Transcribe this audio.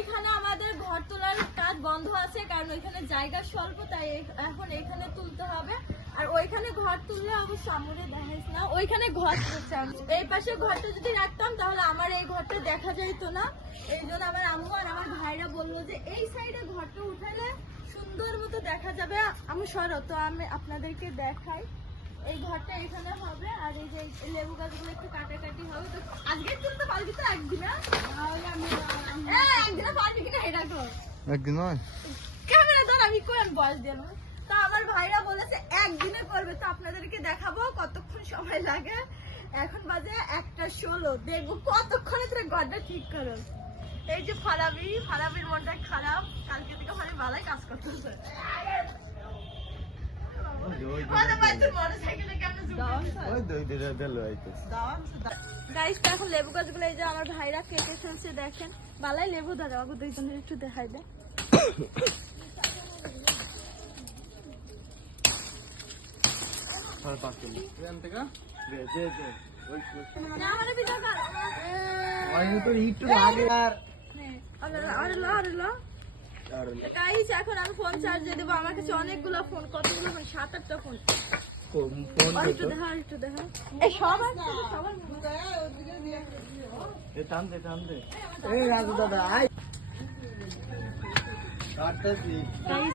ওইখানে আমাদের ঘর তোলার কাজ বন্ধ আছে, কারণ ওইখানে জায়গা স্বল্প, তাই এখন এখানে তুলতে হবে। আর ওইখানে ঘর তুললে অবশ্য আমরে দেখাইস না, ওইখানে ঘর তুলছে। এই পাশে ঘরটা যদি রাখতাম তাহলে আমার এই ঘরটা দেখা যাইতো না। এই জন্য আমার আম্মু আর আমার ভাইরা বললো যে এই সাইডে ঘরটা উঠালে সুন্দর মতো দেখা যাবে। আমি সরো তো আমি আপনাদেরকে দেখাই। এই ঘরটা এখানে হবে, আর এই যে লেবু গাছগুলো একটু কাটাকাটি হবে। তো আজকে তুলতে পারবি তো একদিনে? একদিনে পারবি কিনা এটা কর। একদিন নয়, ক্যামেরা ধর, আমি কোন বয়স দিলাম। তো আমার ভাইরা বলেছে একদিনে করবে, তো আপনাদেরকে দেখাবো কতক্ষণ সময় লাগে। এখন বাজে 1:16, দেখবো কতক্ষণে তোরা ঘরটা ঠিক করো। এই যে ফারাবির মনটা খারাপ, কালকে থেকে মানে ভালোই কাজ করতেছে। গাইস, এখন লেবু গাছগুলো এই যে আমার ভাইরা কেটে ফেলছে, দেখেন। বালাই লেবু ধরে আমাকে দুইজনের একটু দেখাই দেয়। এখন আমি ফোন চার্জ দিয়ে দেবো। আমার কাছে অনেকগুলো ফোন, কতগুলো ফোন, 7-8টা ফোন। একটু দেখা, একটু দেখা। এই সবার টান দে। এই রাজু দাদা আয়।